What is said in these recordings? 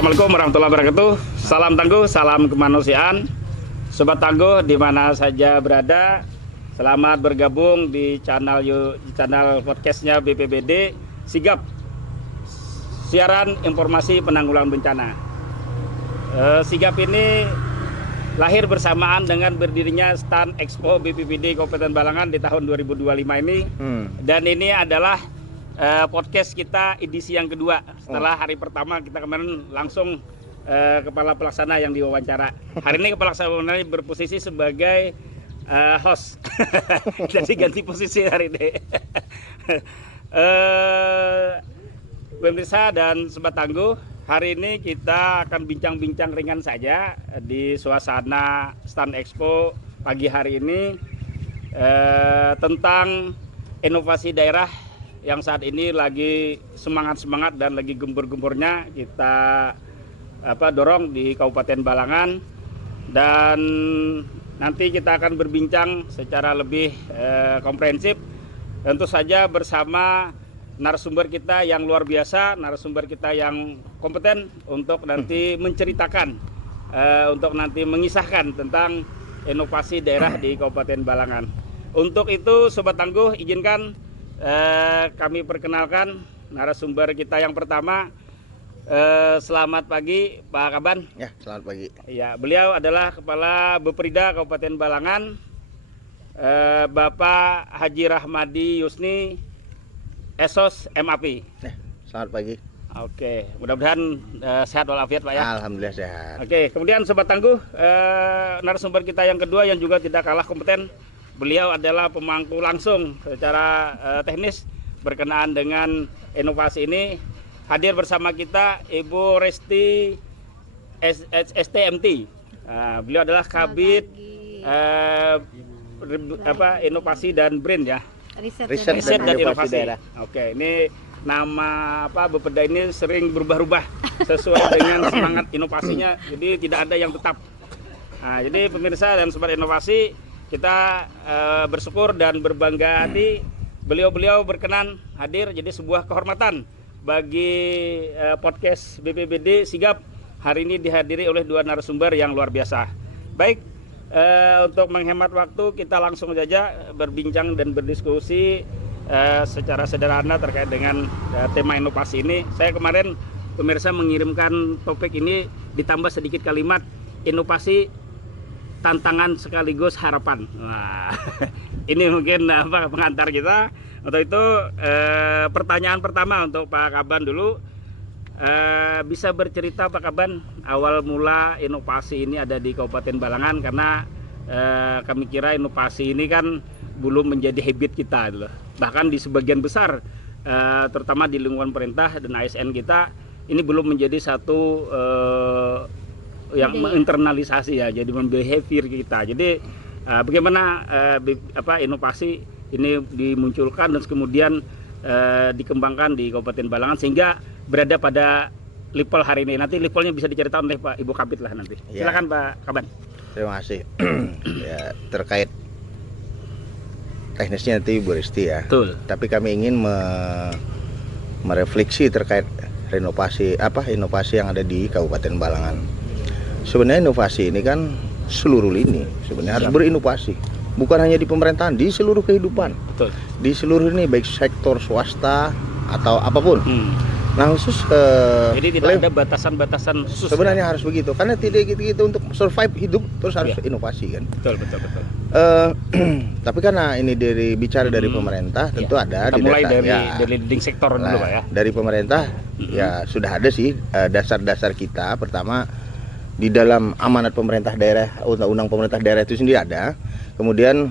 Assalamualaikum warahmatullahi wabarakatuh. Salam tangguh, salam kemanusiaan. Sobat tangguh di mana saja berada, selamat bergabung di channel podcastnya BPBD Sigap, siaran informasi penanggulangan bencana. Sigap ini lahir bersamaan dengan berdirinya Stand Expo BPBD Kabupaten Balangan di tahun 2025 ini. Dan ini adalah podcast kita edisi yang kedua. Setelah hari pertama kita kemarin langsung kepala pelaksana yang diwawancara. Hari ini kepala pelaksana berposisi sebagai host. Jadi ganti posisi hari ini. Pemirsa dan sobat tangguh, hari ini kita akan bincang-bincang ringan saja di suasana Stand Expo pagi hari ini tentang inovasi daerah yang saat ini lagi semangat-semangat dan lagi gembur-gemburnya kita dorong di Kabupaten Balangan. Dan nanti kita akan berbincang secara lebih komprehensif, tentu saja bersama narasumber kita yang luar biasa, narasumber kita yang kompeten untuk nanti menceritakan, untuk nanti mengisahkan tentang inovasi daerah di Kabupaten Balangan. Untuk itu Sobat Tangguh, izinkan kami perkenalkan narasumber kita yang pertama. Selamat pagi Pak Kaban. Ya, selamat pagi. Ya, beliau adalah Kepala Beprida Kabupaten Balangan, Bapak Haji Rahmadi Yusni, Esos MAP. Ya, selamat pagi. Oke, mudah-mudahan sehat walafiat Pak ya. Alhamdulillah sehat. Oke, kemudian Sobat Tangguh, narasumber kita yang kedua yang juga tidak kalah kompeten. Beliau adalah pemangku langsung secara teknis berkenaan dengan inovasi ini. Hadir bersama kita Ibu Resti STMT. Beliau adalah Kabid Inovasi dan Brand ya. Riset dan Inovasi daerah. Oke, ini nama Bepeda ini sering berubah-ubah sesuai dengan semangat inovasinya. Jadi tidak ada yang tetap. Nah, jadi pemirsa dan sobat inovasi, kita bersyukur dan berbangga hati beliau berkenan hadir. Jadi sebuah kehormatan bagi podcast BPBD Sigap hari ini dihadiri oleh dua narasumber yang luar biasa. Baik, untuk menghemat waktu kita langsung saja berbincang dan berdiskusi secara sederhana terkait dengan tema inovasi ini. Saya kemarin pemirsa mengirimkan topik ini ditambah sedikit kalimat inovasi tantangan sekaligus harapan. Nah, ini mungkin pengantar kita. Untuk itu pertanyaan pertama untuk Pak Kaban dulu. Bisa bercerita Pak Kaban awal mula inovasi ini ada di Kabupaten Balangan, karena kami kira inovasi ini kan belum menjadi habit kita gitu. Bahkan di sebagian besar terutama di lingkungan pemerintah dan ASN kita ini belum menjadi satu yang menginternalisasi ya, jadi behavior kita. Jadi bagaimana inovasi ini dimunculkan dan kemudian dikembangkan di Kabupaten Balangan sehingga berada pada level hari ini. Nanti levelnya bisa diceritakan oleh Pak Ibu Kabid lah nanti. Ya. Silakan Pak Kaban. Terima kasih. Ya, terkait teknisnya nanti Bu Risti ya. Betul. Tapi kami ingin merefleksi terkait inovasi yang ada di Kabupaten Balangan. Sebenarnya inovasi ini kan seluruh lini sebenarnya harus berinovasi, bukan hanya di pemerintahan, di seluruh kehidupan. Betul. Di seluruh ini baik sektor swasta atau apapun. Nah khusus jadi tidak ada batasan-batasan khusus. Sebenarnya harus begitu, karena tidak gitu untuk survive hidup terus harus inovasi kan. Betul. Tapi karena ini bicara dari pemerintah, tentu ada. Kita mulai dari leading sektor dulu Pak ya. Dari pemerintah ya sudah ada sih dasar-dasar kita. Pertama, di dalam amanat pemerintah daerah, undang-undang pemerintah daerah itu sendiri ada. Kemudian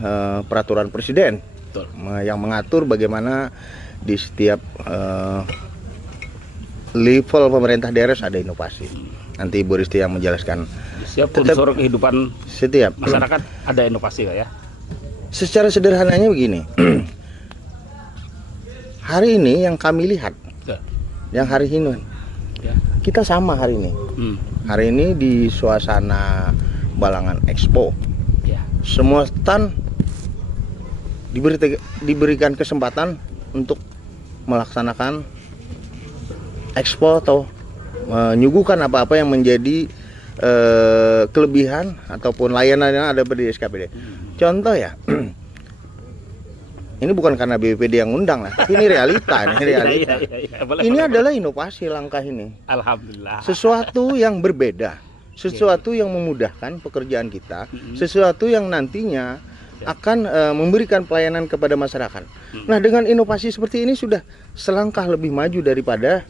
peraturan presiden. Betul. Yang mengatur bagaimana di setiap level pemerintah daerah ada inovasi. Nanti Bu Risti yang menjelaskan. Setiap unsur kehidupan setiap masyarakat ada inovasi Pak ya. Secara sederhananya begini. Hari ini yang kami lihat, yang hari ini kita sama hari ini. Hari ini di suasana Balangan Expo, semua stand diberikan kesempatan untuk melaksanakan expo atau menyuguhkan apa-apa yang menjadi kelebihan ataupun layanan yang ada di SKPD. Contoh ya, ini bukan karena BPPD yang undang lah, tapi ini realita, ini realita. Ini adalah inovasi langkah ini. Alhamdulillah. Sesuatu yang berbeda, sesuatu yang memudahkan pekerjaan kita, sesuatu yang nantinya akan memberikan pelayanan kepada masyarakat. Nah, dengan inovasi seperti ini sudah selangkah lebih maju daripada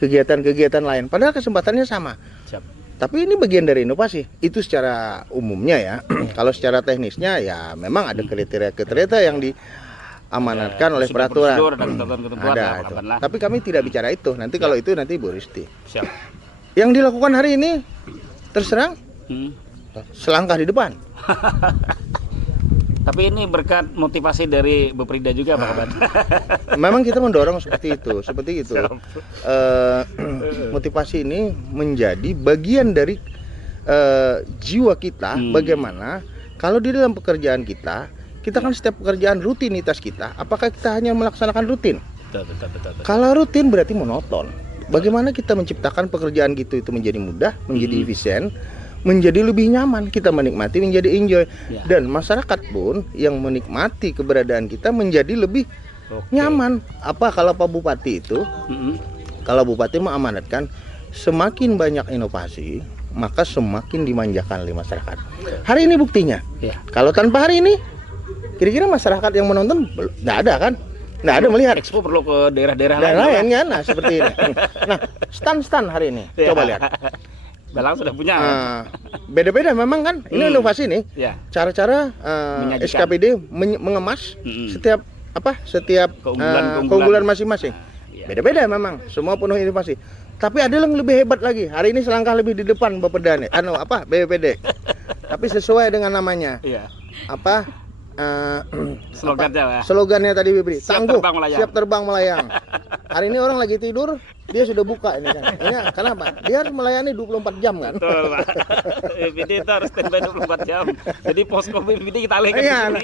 kegiatan-kegiatan lain. Padahal kesempatannya sama. Siap. Tapi ini bagian dari inovasi. Itu secara umumnya ya. Kalau secara teknisnya ya memang ada kriteria-kriteria yang diamanatkan oleh peraturan. Dan ketentuan Ada itu. Tapi kami tidak bicara itu. Nanti kalau itu nanti Bu Risti. Siap. Yang dilakukan hari ini terserang selangkah di depan. Tapi ini berkat motivasi dari Bu Prida juga Pak Kaban. Memang kita mendorong seperti itu. Motivasi ini menjadi bagian dari jiwa kita. Bagaimana kalau di dalam pekerjaan kita kan setiap pekerjaan rutinitas kita, apakah kita hanya melaksanakan rutin? Betul. Kalau rutin berarti monoton. Bagaimana kita menciptakan pekerjaan gitu itu menjadi mudah, menjadi efisien, menjadi lebih nyaman, kita menikmati menjadi enjoy, dan masyarakat pun yang menikmati keberadaan kita menjadi lebih nyaman. Apa kalau Pak Bupati itu, kalau Bupati mengamanatkan semakin banyak inovasi, maka semakin dimanjakan oleh masyarakat. Hari ini buktinya. Kalau tanpa hari ini, kira-kira masyarakat yang menonton nggak ada kan? Nggak ada melihat. Expo perlu ke daerah-daerah lain kan? Nah, seperti ini. Nah, stand hari ini, coba lihat. Balang sudah punya. Beda-beda memang kan. Ini inovasi nih. Cara-cara SKPD mengemas setiap keunggulan masing-masing. Beda-beda memang. Semua penuh inovasi. Tapi ada yang lebih hebat lagi. Hari ini selangkah lebih di depan Bapeda nih. BPPD. Tapi sesuai dengan namanya. Slogannya tadi Bibri. Tangguh, siap terbang melayang. Hari ini orang lagi tidur, dia sudah buka ini kan. Ini kenapa? Dia harus melayani 24 jam kan. Betul, Pak. BPD itu harus standby 24 jam. Jadi posko BPD kita alihkan nah,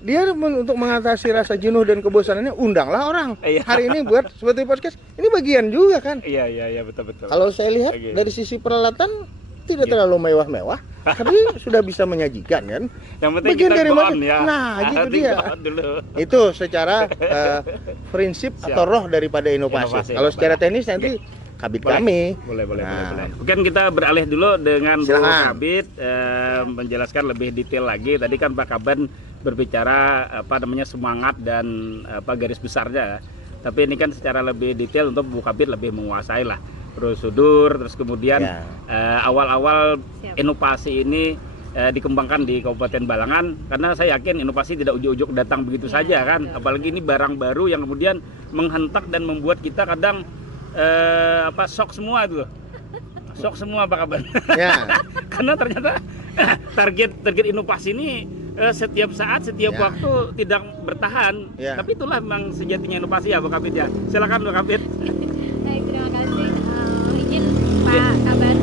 dia untuk mengatasi rasa jenuh dan kebosanannya, undanglah orang. Hari ini buat seperti podcast. Ini bagian juga kan. Iya, betul. Kalau saya lihat dari sisi peralatan tidak terlalu mewah-mewah, tapi sudah bisa menyajikan kan. Yang penting bagian kita dari ya. Nah, gitu dia. Itu secara prinsip atau roh daripada inovasi. Kalau secara teknis nanti Kabid kami. Boleh. Mungkin kita beralih dulu dengan Bu Kabid menjelaskan lebih detail lagi. Tadi kan Pak Kaban berbicara semangat dan garis besarnya. Tapi ini kan secara lebih detail untuk Bu Kabid lebih menguasai lah prosedur, terus kemudian awal-awal inovasi ini dikembangkan di Kabupaten Balangan, karena saya yakin inovasi tidak ujuk-ujuk datang begitu saja kan, apalagi ini barang baru yang kemudian menghentak dan membuat kita kadang shock semua Pak Kaban. Karena ternyata target inovasi ini setiap saat, setiap waktu tidak bertahan. Tapi itulah memang sejatinya inovasi ya Pak Kabid ya. Silakan Pak Kabid. Baik, terima kasih. Izin Pak Kaban.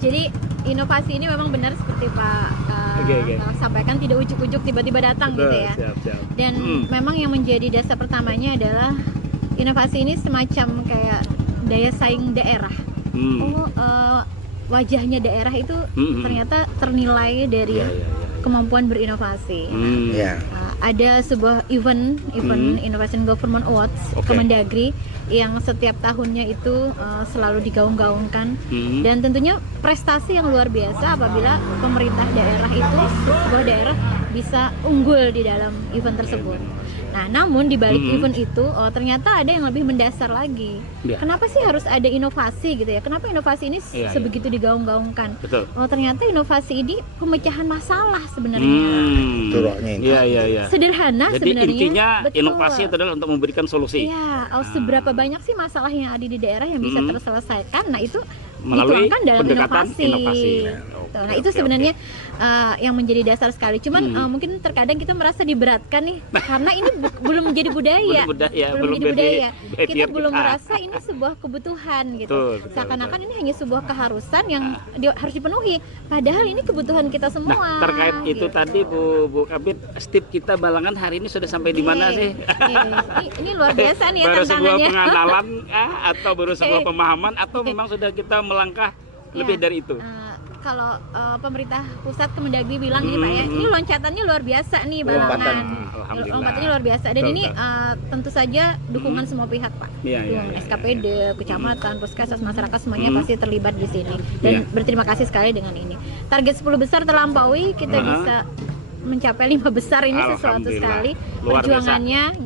Jadi inovasi ini memang benar seperti Pak sampaikan, tidak ujuk-ujuk tiba-tiba datang. Betul, gitu ya. Siap. Dan memang yang menjadi dasar pertamanya adalah inovasi ini semacam kayak daya saing daerah. Wajahnya daerah itu ternyata ternilai dari kemampuan berinovasi. Ada sebuah event Innovation Government Awards Kemendagri yang setiap tahunnya itu selalu digaung-gaungkan, dan tentunya prestasi yang luar biasa apabila pemerintah daerah itu, sebuah daerah bisa unggul di dalam event tersebut. Nah, namun di balik event itu ternyata ada yang lebih mendasar lagi. Kenapa sih harus ada inovasi gitu ya? Kenapa inovasi ini sebegitu digaung-gaungkan? Ternyata inovasi ini pemecahan masalah sebenarnya. Iya. Sederhana. Jadi sebenarnya. Intinya Betul. Inovasi itu adalah untuk memberikan solusi. Iya. Seberapa banyak sih masalah yang ada di daerah yang bisa terselesaikan? Nah, itu melalui dituangkan dalam pendekatan inovasi. gitu. Nah, itu sebenarnya yang menjadi dasar sekali. Cuman mungkin terkadang kita merasa diberatkan nih karena ini belum menjadi budaya. belum menjadi budaya. Kita belum merasa ini sebuah kebutuhan gitu. Seakan-akan ini hanya sebuah keharusan yang harus dipenuhi. Padahal ini kebutuhan kita semua. Nah, terkait itu tadi Bu Kabid, step kita Balangan hari ini sudah sampai di mana sih? Ini luar biasa nih ya baru sebuah tantangannya. pengenalan atau baru sebuah pemahaman atau memang sudah kita melangkah lebih dari itu? Kalau pemerintah pusat Kemendagri bilang ini Pak ya, ini loncatannya luar biasa nih Balangan. Lompatannya luar biasa dan ini tentu saja dukungan semua pihak Pak. Dukungan SKPD, kecamatan, puskesmas, masyarakat semuanya pasti terlibat di sini. Dan berterima kasih sekali dengan ini. Target 10 besar terlampaui, kita bisa mencapai 5 besar ini sesuatu sekali perjuangannya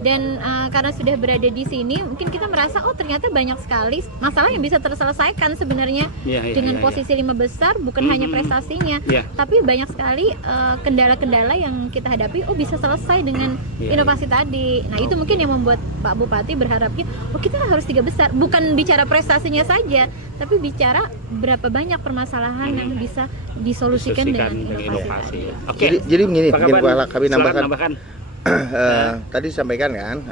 dan karena sudah berada di sini mungkin kita merasa oh ternyata banyak sekali masalah yang bisa terselesaikan sebenarnya dengan posisi 5 besar bukan hanya prestasinya tapi banyak sekali kendala-kendala yang kita hadapi bisa selesai dengan inovasi tadi. Nah itu mungkin yang membuat Pak Bupati berharapnya kita harus 3 besar, bukan bicara prestasinya saja tapi bicara berapa banyak permasalahan yang bisa disolusikan dengan inovasi. Jadi begini, kami nambahkan. Tadi disampaikan kan,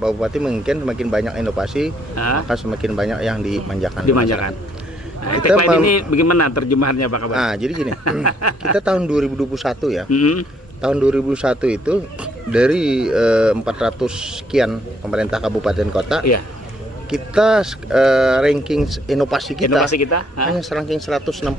Pak Bupati mungkin semakin banyak inovasi, maka semakin banyak yang dimanjakan. Nah, tagline ini bagaimana terjemahannya Pak Kaban? Jadi gini, kita tahun 2021 ya. Tahun 2001 itu dari 400 sekian pemerintah kabupaten kota. Kita ranking inovasi kita hanya ranking 166.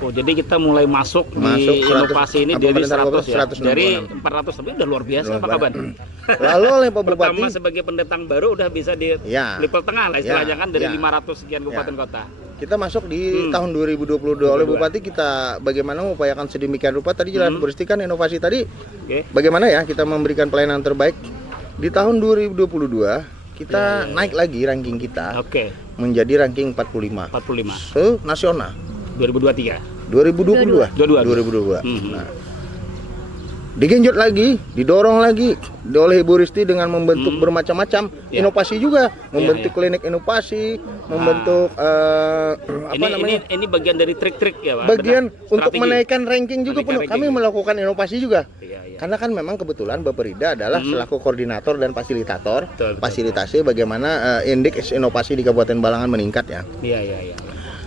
Oh, jadi kita mulai masuk di inovasi ini dari 100 ya. Dari 400 lebih udah luar biasa Pak Kaban. Lalu oleh Pak Bupati pertama sebagai pendatang baru udah bisa di level tengah lah istilahnya kan dari 500 sekian kabupaten kota. Kita masuk di tahun 2022 oleh Bupati kita bagaimana mengupayakan sedemikian rupa tadi jelas beristikan inovasi tadi. Bagaimana ya kita memberikan pelayanan terbaik di tahun 2022 kita naik lagi ranking kita menjadi ranking 45 nasional 2022. Nah, digenjot lagi, didorong lagi oleh Ibu Risti dengan membentuk bermacam-macam inovasi juga, membentuk klinik inovasi, membentuk ini bagian dari trik-trik ya Pak. Bagian untuk menaikkan ranking juga penuh. Kami melakukan inovasi juga. Karena kan memang kebetulan Bapak Rida adalah selaku koordinator dan fasilitator, fasilitasi bagaimana indeks inovasi di Kabupaten Balangan meningkat ya.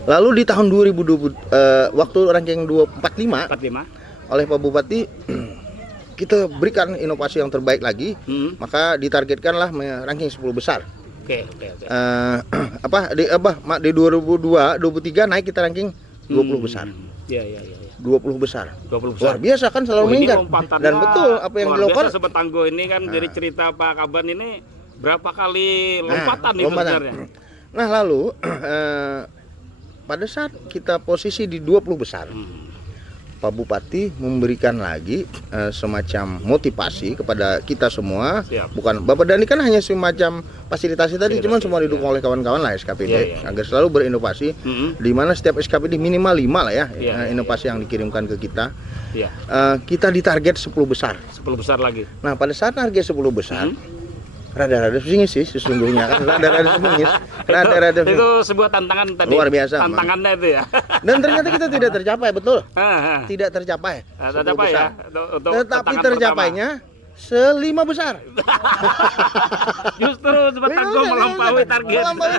Lalu di tahun 2020 waktu ranking 245 oleh Pak Bupati kita berikan inovasi yang terbaik lagi, maka ditargetkanlah ranking 10 besar. Di 2023 naik kita ranking 20 besar. 20 besar. Luar biasa kan selalu meningkat. Dan betul apa yang dilakukan Sobat Tangguh ini kan dari cerita Pak Kaban ini berapa kali lompatan itu sebenarnya. Nah, lalu pada saat kita posisi di 20 besar, Pak Bupati memberikan lagi semacam motivasi kepada kita semua. Bukan Bapak Dani kan hanya semacam fasilitasi tadi, cuman semua didukung oleh kawan-kawan lah SKPD agar selalu berinovasi. Di mana setiap SKPD minimal 5 lah ya inovasi yang dikirimkan ke kita. Kita ditarget 10 besar. 10 besar lagi. Nah, pada saat target 10 besar rada-rada singis sih sesungguhnya kan rada-rada singis. Itu sebuah tantangan tadi. Luar biasa. Tantangannya itu ya. Dan ternyata kita tidak tercapai, betul. Tidak tercapai. Ya. Tetapi tercapainya se-5 besar. Justru Sobat Tangguh melampaui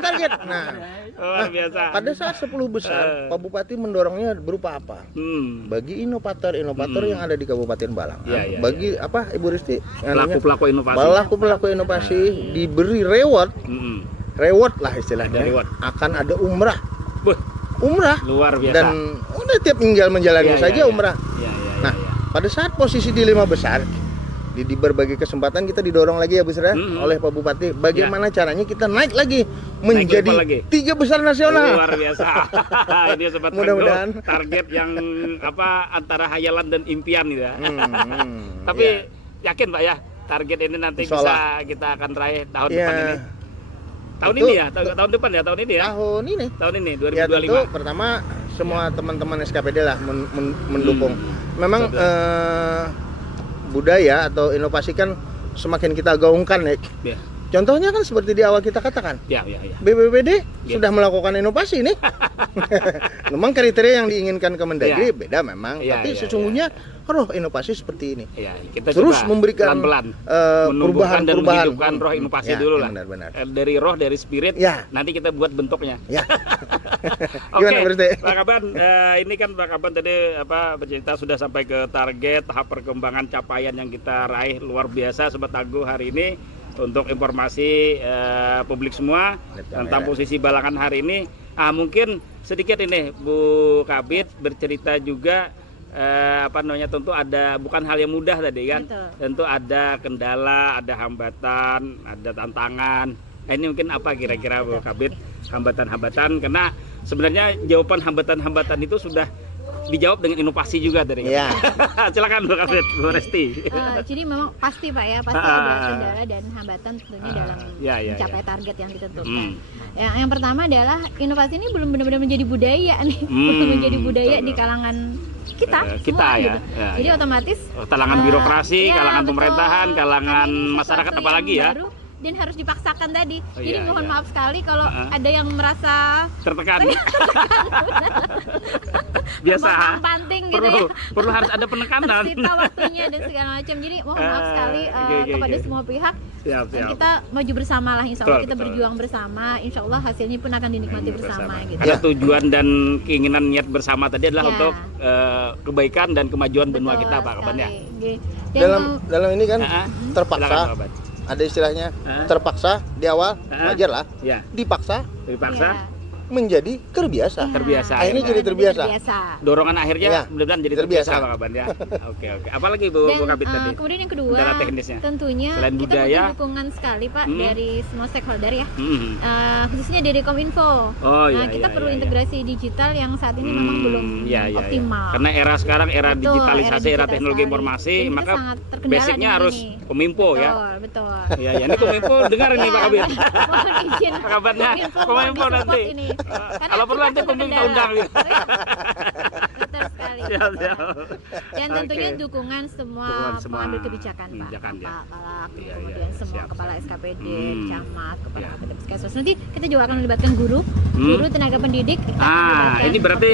target. Nah, luar biasa. Pada saat 10 besar, Pak Bupati mendorongnya berupa apa? Bagi inovator-inovator yang ada di Kabupaten Balangan, bagi apa Ibu Risti? Pelaku-pelaku inovasi diberi reward. Reward lah istilahnya. Akan ada umrah. Umrah. Luar biasa. Dan udah tiap tinggal menjalani saja umrah. Nah, pada saat posisi di 5 besar, di berbagai kesempatan kita didorong lagi ya Bu Sra oleh Pak Bupati bagaimana caranya kita naik lagi menjadi 3 besar nasional. Luar biasa. Ini Sobat Tangguh target yang antara hayalan dan impian gitu ya. Tapi yakin Pak ya target ini nanti bisa kita akan raih tahun depan ini. Tahun ini ya, tahun depan ya, tahun ini ya. Tahun ini 2025. Ya, tentu pertama semua teman-teman SKPD lah mendukung. Memang budaya atau inovasi kan semakin kita gaungkan ya. Contohnya kan seperti di awal kita katakan. BPBD sudah melakukan inovasi nih. Memang kriteria yang diinginkan Kemendagri beda memang, Iya, tapi iya, sesungguhnya roh inovasi seperti ini. Ya, kita Terus coba memberikan pelan-pelan perubahan dan menghidupkan roh inovasi dulu lah. Benar. Dari roh, dari spirit, nanti kita buat bentuknya. Ya. Oke, Gimana, Berarti? Pak Kaban, ini kan Pak Kaban tadi bercerita sudah sampai ke target tahap perkembangan capaian yang kita raih luar biasa Sobat Tangguh hari ini. Untuk informasi publik semua tentang posisi Balangan hari ini, mungkin sedikit ini Bu Kabid bercerita juga. Tentu ada bukan hal yang mudah tadi kan. Betul. Tentu ada kendala, ada hambatan, ada tantangan. Ini mungkin apa kira-kira Bu Kabid hambatan-hambatan, karena sebenarnya jawaban hambatan-hambatan itu sudah dijawab dengan inovasi juga tadi. Ya. Silakan Bu Kabid, Bu Resti. Jadi memang pasti Pak ya, pasti ada kendala dan hambatan tentunya dalam mencapai target yang ditentukan. Yang pertama adalah inovasi ini belum benar-benar menjadi budaya nih, belum menjadi budaya di kalangan kita semua, ya. Gitu. Jadi otomatis kalangan birokrasi, kalangan pemerintahan, kalangan masyarakat apalagi ya. Baru, dan harus dipaksakan tadi. Jadi mohon maaf sekali kalau ada yang merasa tertekan. Biasa. Panting gitu perlu harus ada penekanan. Tersita waktunya dan segala macam. Jadi mohon maaf sekali kepada semua pihak. Siap. Kita maju bersama lah, insya Allah kita berjuang bersama. Insya Allah hasilnya pun akan dinikmati bersama. Gitu. Karena tujuan dan keinginan niat bersama tadi adalah untuk kebaikan dan kemajuan benua kita, Pak Kaban ya. Dalam ini kan terpaksa. Ada istilahnya terpaksa di awal, wajar lah. Dipaksa menjadi terbiasa. Akhirnya jadi terbiasa. Dorongan akhirnya mudah-mudahan jadi terbiasa Pak Kaban ya. Oke. Apalagi Bu Kabid tadi? Kemudian yang kedua, tentunya selain kita budaya, butuh dukungan sekali Pak dari semua stakeholder ya. Khususnya dari Kominfo. Kita perlu integrasi digital yang saat ini memang belum optimal. Karena era sekarang era digitalisasi, era teknologi informasi, maka basicnya harus Kominfo ya. Betul. Ya, ini Kominfo dengar ini Pak Kabid. Mohon izin. Pak Kabannya Kominfo nanti. Kalau perlu nanti Kominfo kita undang. Betul sekali. Dan tentunya dukungan semua pengambil kebijakan Pak. Pak Palak, kemudian semua kepala SKPD, camat, kepala Puskesmas. Nanti kita juga akan melibatkan guru, tenaga pendidik. Ini berarti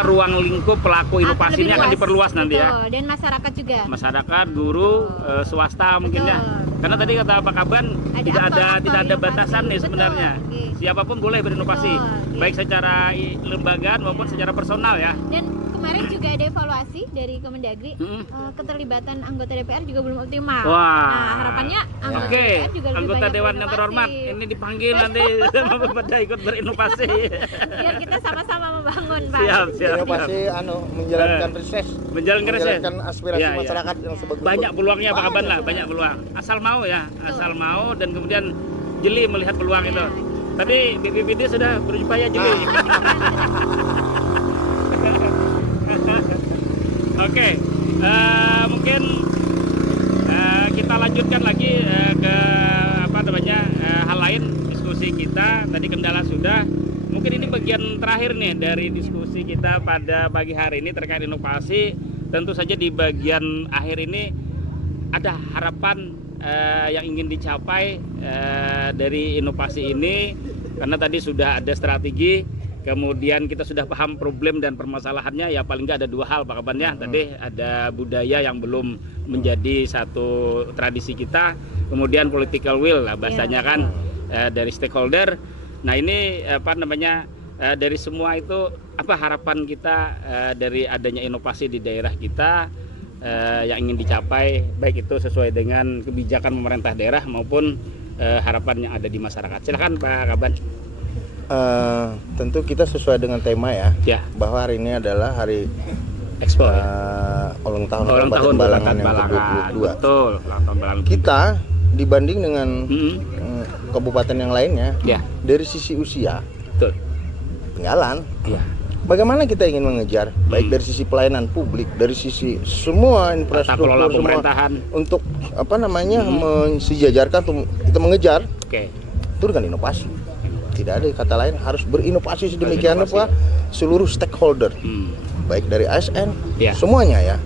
ruang lingkup pelaku inovasi ini akan diperluas nanti ya. Dan masyarakat juga. Masyarakat, guru, swasta mungkin ya. Karena tadi kata Pak Kaban tidak ada batasan nih sebenarnya. Siapapun boleh berinovasi, baik secara lembagaan maupun secara personal ya. Dan kemarin juga ada evaluasi dari Kemendagri, keterlibatan anggota DPR juga belum optimal. Nah, harapannya anggota DPR juga lebih anggota banyak Dewan yang terhormat ini dipanggil nanti pada ikut berinovasi. Biar kita sama-sama membangun Pak. Siap. Inovasi menjalankan reses. Menjalankan aspirasi masyarakat yang sebagus. Banyak peluangnya Pak Kaban lah, banyak peluang. Asal mau ya, asal mau dan kemudian jeli melihat peluang itu. Tadi BPBD sudah berupaya jeli. Oke, mungkin kita lanjutkan lagi ke hal lain diskusi kita. Tadi kendala sudah. Mungkin ini bagian terakhir nih dari diskusi kita pada pagi hari ini terkait inovasi. Tentu saja di bagian akhir ini ada harapan yang ingin dicapai dari inovasi ini, karena tadi sudah ada strategi, kemudian kita sudah paham problem dan permasalahannya. Ya paling nggak ada dua hal Pak Kaban ya. Tadi ada budaya yang belum menjadi satu tradisi kita, kemudian political will lah bahasanya kan dari stakeholder. Nah ini dari semua itu apa harapan kita dari adanya inovasi di daerah kita yang ingin dicapai, baik itu sesuai dengan kebijakan pemerintah daerah maupun harapan yang ada di masyarakat. Silakan Pak Kaban. Tentu kita sesuai dengan tema ya. Bahwa hari ini adalah hari Expo ulang tahun Kabupaten Balangan yang ke-22. Betul, ulang tahun Balangan. Kita dibanding dengan kabupaten yang lainnya, dari sisi usia, ketinggalan. Bagaimana kita ingin mengejar, baik dari sisi pelayanan publik, dari sisi semua infrastruktur, pemerintahan, untuk mensejajarkan, untuk kita mengejar, itu dengan inovasi. Tidak ada kata lain, harus berinovasi sedemikian rupa seluruh stakeholder, baik dari ASN, semuanya ya.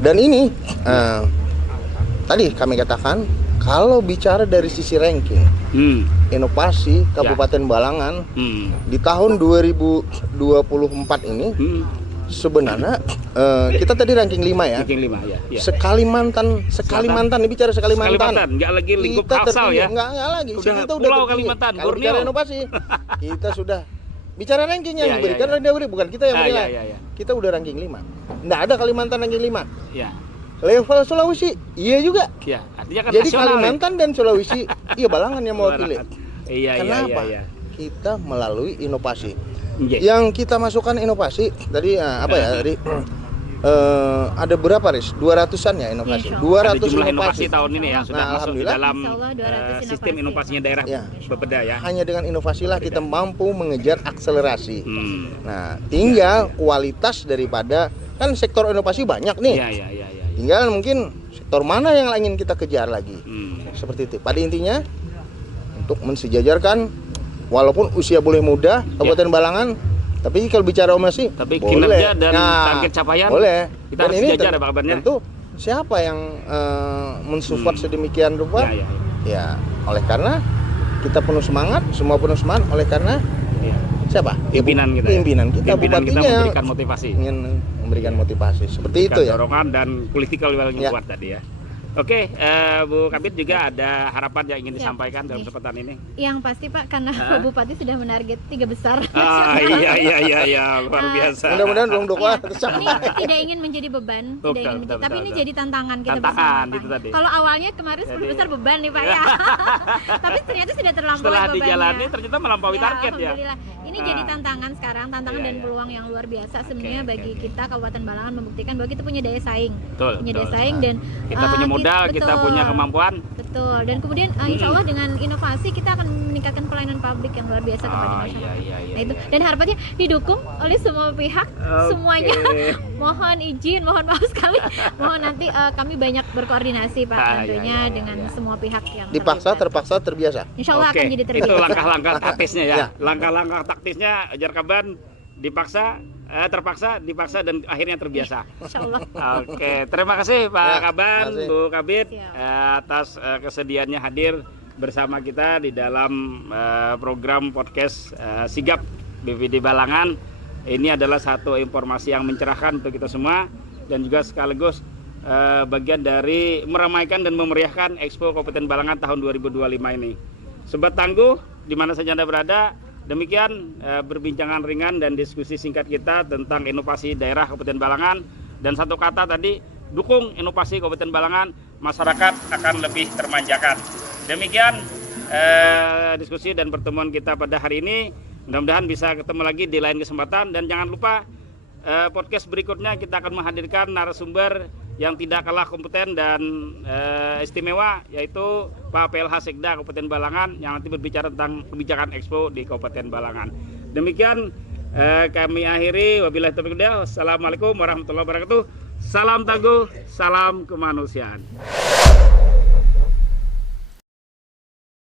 Dan ini tadi kami katakan Kalau bicara dari sisi ranking inovasi Kabupaten Balangan di tahun 2024 ini sebenarnya kita tadi ranking 5 ya. Ranking 5 ya. Sekalimantan ini bicara Sekalimantan. Enggak lagi lingkup Kalsel ya. Enggak lagi. Udah Kita Pulau tertinggi. Kalimantan, Kalau bicara inovasi, kita sudah bicara ranking yang diberikan oleh Dawri, bukan kita yang menilai. Kita udah ranking 5. Enggak ada Kalimantan ranking 5. Iya. Level Sulawesi, iya juga. Iya, artinya kan jadi nasional, Kalimantan dan Sulawesi, iya Balangan yang mewakili. Iya. Kenapa? Kita melalui inovasi. Yeah. Yang kita masukkan inovasi tadi tadi ada berapa Riz? 200-an ya inovasi. 200 jumlah inovasi tahun ini yang sudah masuk di dalam sistem inovasinya daerah ya. Bapeda ya. Hanya dengan inovasi lah kita mampu mengejar akselerasi. Nah, tinggal kualitas daripada kan sektor inovasi banyak nih. Iya. Tinggal mungkin sektor mana yang ingin kita kejar lagi. Seperti itu. Pada intinya untuk mensejajarkan walaupun usia boleh muda Kabupaten Balangan, tapi kalau bicara inovasi tapi kinerja dan target capaian boleh. Kita harus sejajar ya Pak Kabarnya. Tentu siapa yang mensupport sedemikian rupa? Ya, oleh karena kita penuh semangat, semua penuh semangat oleh karena siapa? Pimpinan kita. Pimpinan kita memberikan motivasi. Ingin memberikan motivasi. Seperti itu ya. Dorongan dan political will yang kuat tadi ya. Oke, Bu Kabid juga ada harapan yang ingin disampaikan dalam kesempatan ini. Yang pasti Pak, karena Pak Bupati sudah menarget 3 besar. Iya, luar biasa. Mudah-mudahan Bung Doko ini tidak ingin menjadi beban, tapi ini jadi tantangan kita bersama. Itu tadi. Kalau awalnya kemarin 10 besar beban nih Pak ya. Tapi ternyata sudah terlampaui setelah bebannya. dijalani ternyata melampaui target ya. Alhamdulillah. Ini jadi tantangan sekarang, dan peluang yang luar biasa sebenarnya bagi kita Kabupaten Balangan membuktikan bahwa kita punya daya saing. Punya daya saing dan kita punya modal, kita punya kemampuan. Betul. Dan kemudian insya Allah dengan inovasi kita akan meningkatkan pelayanan publik yang luar biasa kepada masyarakat. Nah itu. Dan harapannya didukung oleh semua pihak, semuanya. Mohon izin, mohon maaf sekali. Mohon nanti kami banyak berkoordinasi Pak tentunya dengan semua pihak yang terpaksa terbiasa. Insya Allah akan jadi terbiasa. Itu langkah-langkah taktisnya ya. Langkah-langkah taktisnya Jarkaban terpaksa, dipaksa dan akhirnya terbiasa. Insyaallah. Oke, terima kasih Pak Kaban, Bu Kabid atas kesediaannya hadir bersama kita di dalam program podcast Sigap BPD Balangan. Ini adalah satu informasi yang mencerahkan untuk kita semua dan juga sekaligus bagian dari meramaikan dan memeriahkan Expo Kabupaten Balangan tahun 2025 ini. Sobat Tangguh, di mana saja Anda berada, demikian berbincangan ringan dan diskusi singkat kita tentang inovasi daerah Kabupaten Balangan. Dan satu kata tadi, dukung inovasi Kabupaten Balangan, masyarakat akan lebih termanjakan. Demikian diskusi dan pertemuan kita pada hari ini. Mudah-mudahan bisa ketemu lagi di lain kesempatan. Dan jangan lupa podcast berikutnya kita akan menghadirkan narasumber yang tidak kalah kompeten dan istimewa, yaitu Pak PLH Sekda Kabupaten Balangan yang nanti berbicara tentang kebijakan Expo di Kabupaten Balangan. Demikian kami akhiri, wabillahi taufiq wal hidayah. Wassalamualaikum warahmatullahi wabarakatuh. Salam tangguh, salam kemanusiaan.